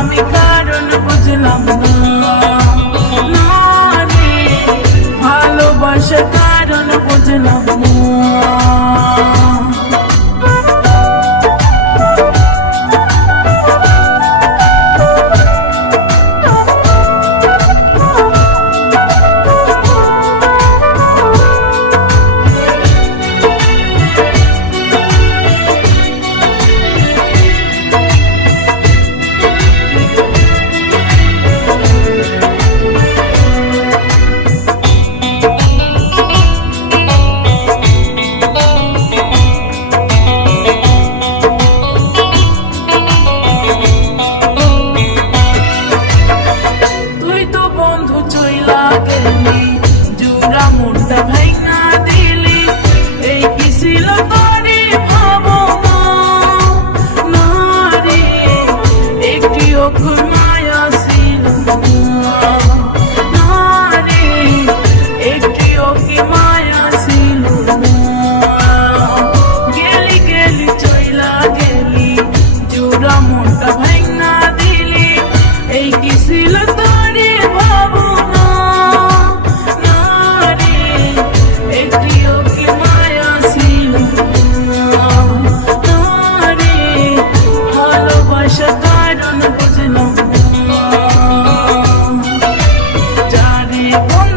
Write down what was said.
coming. কারণ